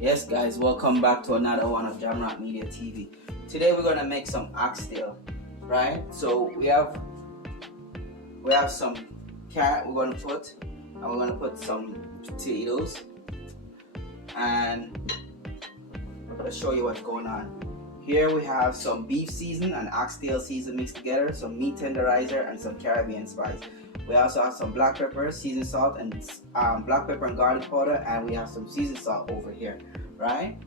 Yes guys, welcome back to another one of Jamrock Media TV. Today we're gonna make some oxtail, right? So we have some carrot we're gonna put, and we're gonna put some potatoes, and let's show you what's going on. Here we have some beef season and oxtail season mixed together, some meat tenderizer, and some Caribbean spice. We also have some black pepper, seasoned salt, and black pepper and garlic powder, and we have some seasoned salt over here, right?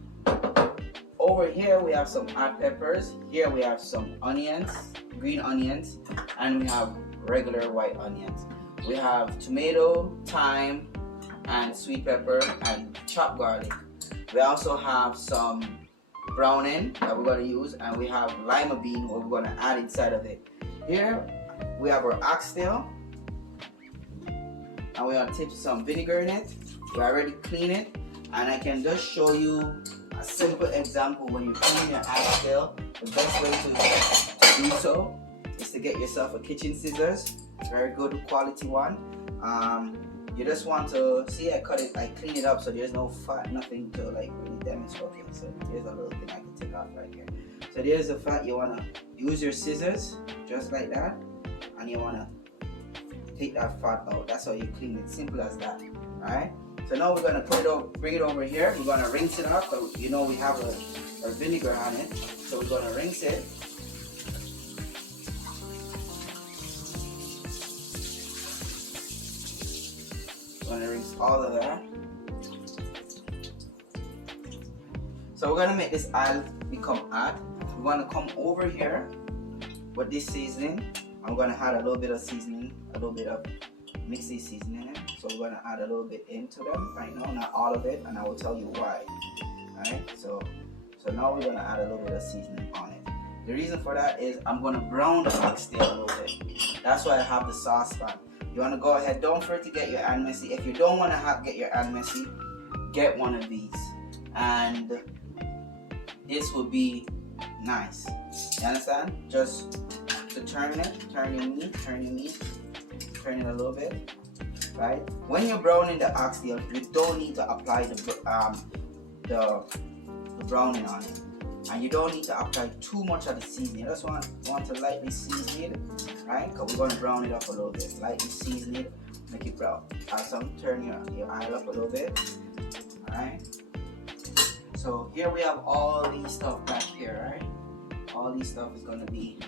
Over here we have some hot peppers. Here we have some onions, green onions, and we have regular white onions. We have tomato, thyme, and sweet pepper, and chopped garlic. We also have some browning that we're going to use, and we have lima bean what we're going to add inside of it. Here we have our oxtail, and we're going to tip some vinegar in it. We already clean it, and I can just show you a simple example. When you clean your oxtail, the best way to do so is to get yourself a kitchen scissors, very good quality one. You just want to see, I clean it up so there's no fat, nothing to like really damage. Okay, so there's a little thing I can take off right here. So there's the fat. You want to use your scissors just like that, and you want to take that fat out. That's how you clean it, simple as that. Alright, so now we're going to put it over, bring it over here. We're going to rinse it off, but you know we have a vinegar on it, so we're going to rinse it. We're going to rinse all of that. So we're going to make this oil become hot. We're going to come over here with this seasoning. I'm going to add a little bit of seasoning, a little bit of mixy seasoning in it. So we're going to add a little bit into them right now, not all of it, and I will tell you why. Alright, so now we're going to add a little bit of seasoning on it. The reason for that is I'm going to brown the oxtail a little bit. That's why I have the saucepan. You want to go ahead, don't forget to get your hand messy. If you don't want to get your hand messy, get one of these, and this will be nice. You understand? Just to turn it, turn your meat, turn it a little bit, right? When you're browning the oxtail, you don't need to apply the browning on it, and you don't need to apply too much of the seasoning. You just want to lightly season it, right? Because we're going to brown it up a little bit. Lightly season it, make it brown. Awesome. Turn your oil up a little bit, all right? So here we have all these stuff back here, right? All these stuff is going to be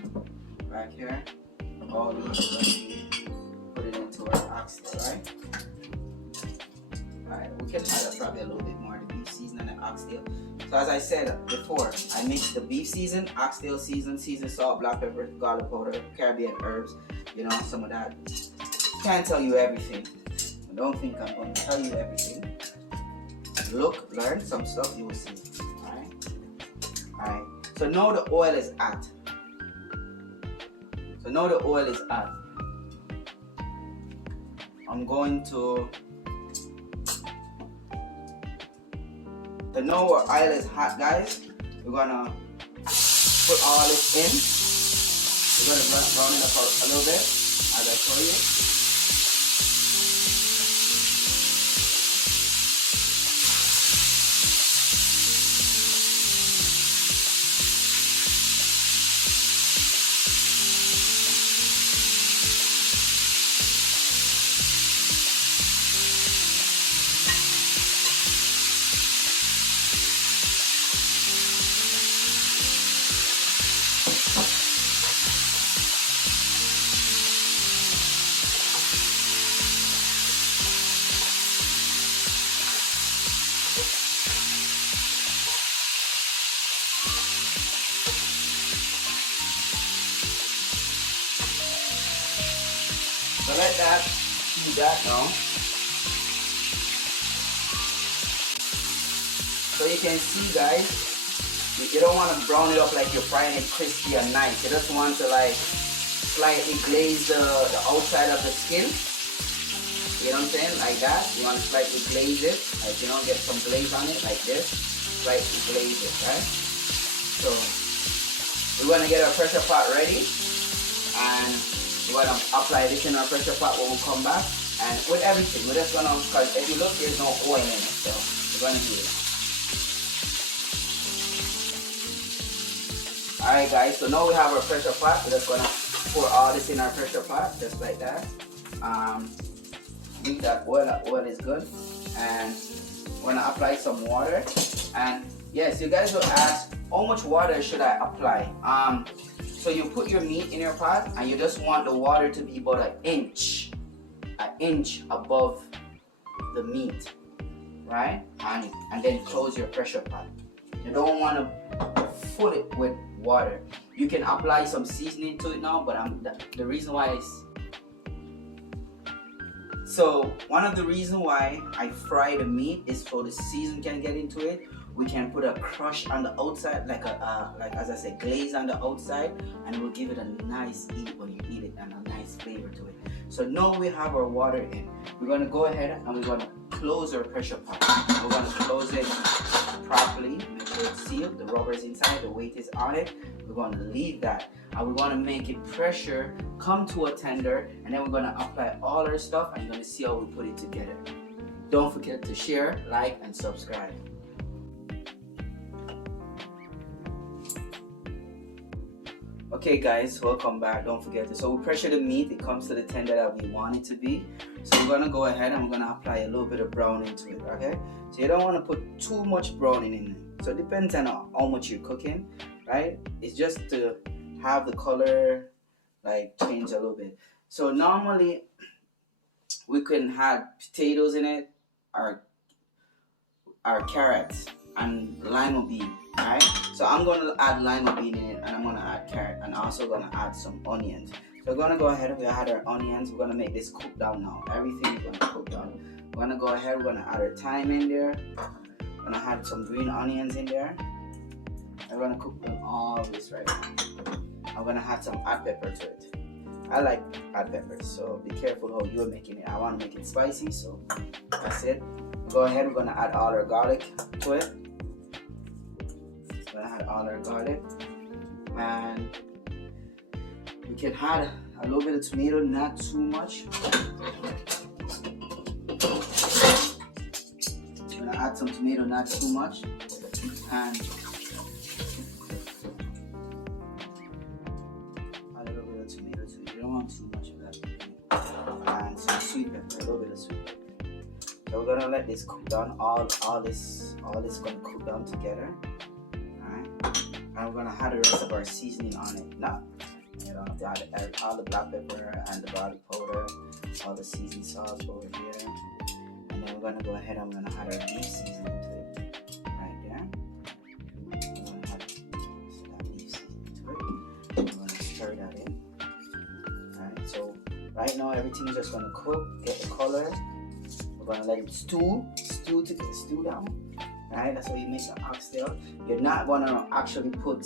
back here. All these are going to be put it into our oxtail, right? Alright, we can add probably a little bit more of the beef season and the oxtail. So as I said before, I mixed the beef season, oxtail season, seasoned salt, black pepper, garlic powder, Caribbean herbs, you know, some of that. Can't tell you everything. I don't think I'm going to tell you everything. Look, learn some stuff, you will see. Alright, so now the oil is hot. I'm going to, so now our oil is hot, guys. We're gonna put all this in. We're gonna brown it up a little bit, as I told you. So let that do that now. So you can see, guys, you don't want to brown it up like you're frying it crispy and nice. You just want to like slightly glaze the outside of the skin. You know what I'm saying? Like that. You want to slightly glaze it. Like, you know, get some glaze on it like this. Slightly glaze it, right? So we want to get our pressure pot ready, and we're going to apply this in our pressure pot when we come back. And with everything, we're just going to, because if you look, there's no oil in it, so we're going to do it. Alright guys, so now we have our pressure pot. We're just gonna pour all this in our pressure pot, just like that. Think that oil is good. And we're gonna apply some water. And yes, you guys will ask, how much water should I apply? So you put your meat in your pot and you just want the water to be about an inch above the meat, right? And then close your pressure pot. You don't want to fill it with water. You can apply some seasoning to it now, but the reason why is, so one of the reasons why I fry the meat is so the season can get into it. We can put a crush on the outside, like as I said, glaze on the outside, and it will give it a nice eat when you eat it and a nice flavor to it. So now we have our water in. We're gonna go ahead and we're gonna close our pressure pot. We're gonna close it properly, make sure it's sealed, the rubber is inside, the weight is on it. We're gonna leave that and we're gonna make it pressure come to a tender, and then we're gonna apply all our stuff and you're gonna see how we put it together. Don't forget to share, like, and subscribe. Okay guys, welcome back. Don't forget to, so we pressure the meat, it comes to the tender that we want it to be. So we're gonna go ahead and we're gonna apply a little bit of browning to it, okay? So you don't want to put too much browning in it. So it depends on how much you're cooking, right? It's just to have the color like change a little bit. So normally we can have potatoes in it, or carrots and lima bean. Alright, so I'm going to add lima bean in it, and I'm going to add carrot, and also going to add some onions. So we're going to go ahead and we add our onions. We're going to make this cook down now. Everything is going to cook down. We're going to go ahead, we're going to add our thyme in there. We're going to add some green onions in there. We're going to cook down all this right now. I'm going to add some hot pepper to it. I like hot peppers, so be careful how you're making it. I want to make it spicy, so that's it. Go ahead, we're going to add all our garlic to it. We're gonna add all our garlic, and we can add a little bit of tomato, not too much. We're gonna add some tomato, not too much, and add a little bit of tomato to it. You don't want too much of that. And some sweet pepper, a little bit of sweet pepper. So we're gonna let this cook down. All this gonna cook down together. And we're gonna add the rest of our seasoning on it. Now, you know, add all the black pepper and the garlic powder, all the seasoning sauce over here, and then we're gonna go ahead and we're gonna add our beef seasoning to it, right there. We're gonna add that beef seasoning to it. We're gonna stir that in. Alright, so right now everything's just gonna cook, get the color. We're gonna let it stew down. Right, that's how you make the oxtail. You're not gonna actually put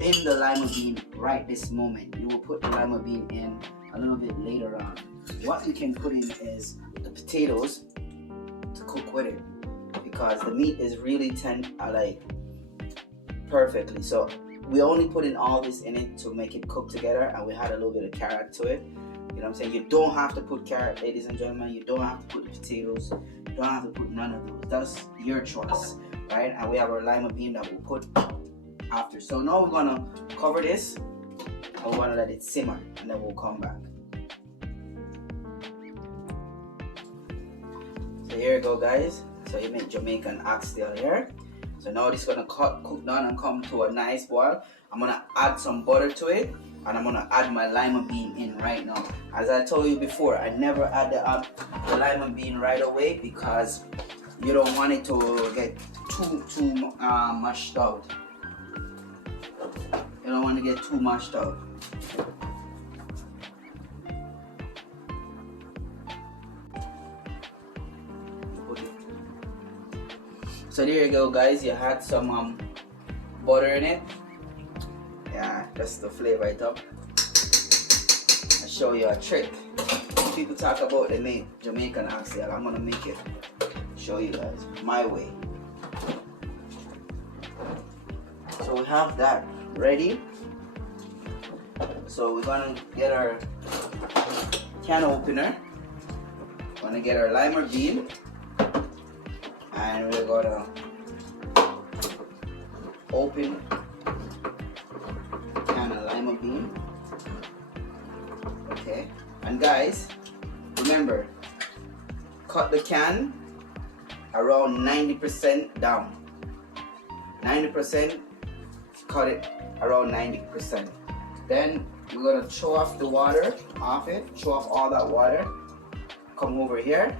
in the lima bean right this moment. You will put the lima bean in a little bit later on. What you can put in is the potatoes to cook with it, because the meat is really like perfectly. So we only put in all this in it to make it cook together, and we had a little bit of carrot to it. You know what I'm saying? You don't have to put carrot, ladies and gentlemen. You don't have to put the potatoes. You don't have to put none of those. That's your choice, right? And we have our lima bean that we'll put after. So now we're gonna cover this and we're gonna let it simmer, and then we'll come back. So here you go, guys. So you make Jamaican oxtail here. So now this is gonna cook down and come to a nice boil. I'm gonna add some butter to it, and I'm gonna add my lima bean in right now. As I told you before, I never add the lima bean right away because you don't want it to get too mashed out. You don't want to get too mashed out. So there you go, guys. You had some butter in it. Yeah, just to flavor it up. I'll show you a trick. People talk about they make Jamaican oxtail. I'm gonna make it. Show you guys my way. So we have that ready. So we're gonna get our can opener. We're gonna get our lima bean, and we're gonna open lima bean. Okay, and guys, remember, cut the can around 90% down. 90%, cut it around 90%. Then we're gonna throw off the water off it, throw off all that water. Come over here,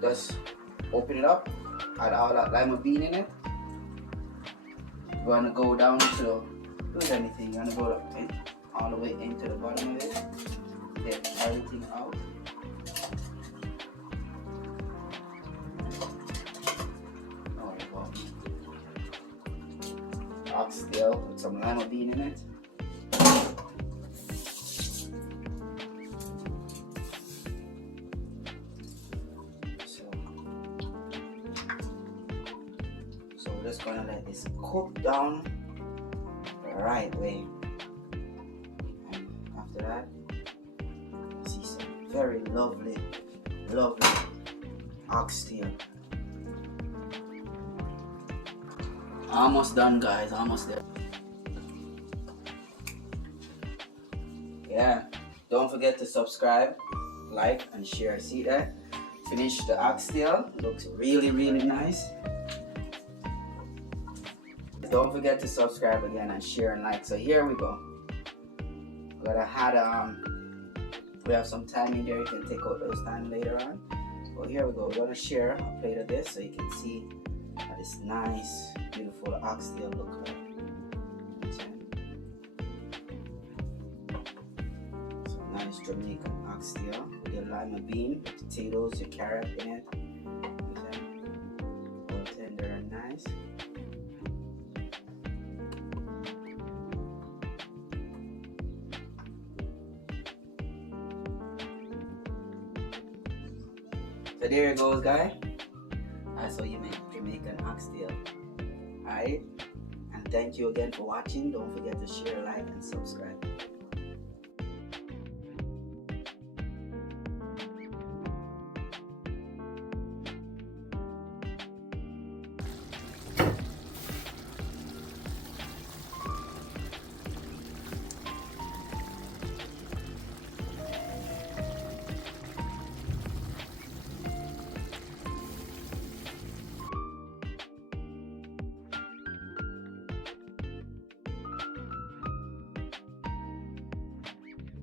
just open it up, add all that lima bean in it. We're gonna go down to do anything. You're gonna go all the way into the bottom of it, get everything out. Oxtail with some lima bean in it. So we're just gonna let this cook down the right way. And after that, you see some very lovely oxtail. Almost done, guys, almost there. Yeah, don't forget to subscribe, like, and share. See that? Finish the oxtail. Looks really nice. Don't forget to subscribe again and share and like. So here we go. We're gonna add we have some thyme in there. You can take out those thyme later on. So here we go. We're gonna share a plate of this so you can see how this nice, beautiful oxtail look like. Some nice Jamaican oxtail with your lima bean, potatoes, your carrot in it. All tender and nice. So there it goes, guys. That's how you make Jamaican oxtail. Alright? And thank you again for watching. Don't forget to share, like, and subscribe.